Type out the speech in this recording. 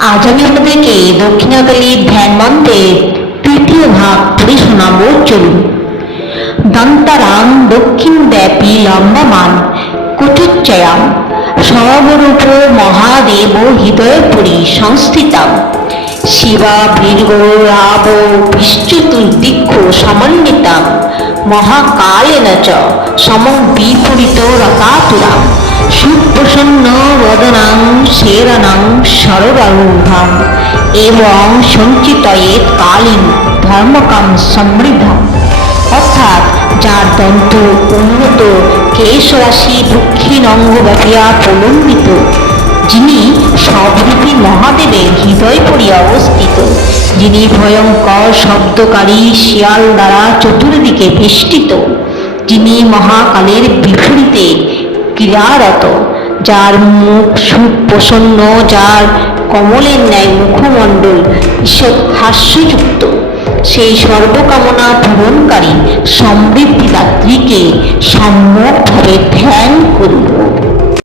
আজ আমি আপনাদেরকে দক্ষিণাকালীর ধ্যান মন্ত্রের তৃতীয় ভাগ পড়ে শোনাবো চলুন। দন্তারাং দক্ষিণ ব্যাপী লম্বমান কুটুচ্চয়াম সর্বরূপ মহাদেব হৃদয়পুরী সংস্থিতাম। শিবা বীর্গ রাব বিশ্বতুর্দিক্ষ সমন্বিতাম। মহাকালেন চ, সমং বিপরীত রকাতুরাম সুপ্রসন্ন বদনাং শেরণাং সরবারুভাম এবং সঞ্চিতয়েত কালীন ধর্মকাম সমৃদ্ধম। অর্থাৎ যার দন্ত উন্নত কেশরাশি দক্ষিণ অঙ্গ ব্যাপিয়া প্রলম্বিত, যিনি সবরূপী মহাদেবের হৃদয় পড়িয়া অবস্থিত, যিনি ভয়ঙ্কর শব্দকারী শিয়াল দ্বারা চতুর্দিকে বেষ্টিত, যিনি মহাকালের বিপরীতে ক্রিয়ারত যার মুখ সুপ্রসন্ন যার কমলের ন্যায় মুখমণ্ডল ঈশ্বর হাস্যযুক্ত, সেই সর্বকামনা পূরণকারী সমৃদ্ধিদাত্রীকে সম্যকভাবে ধ্যান করুন।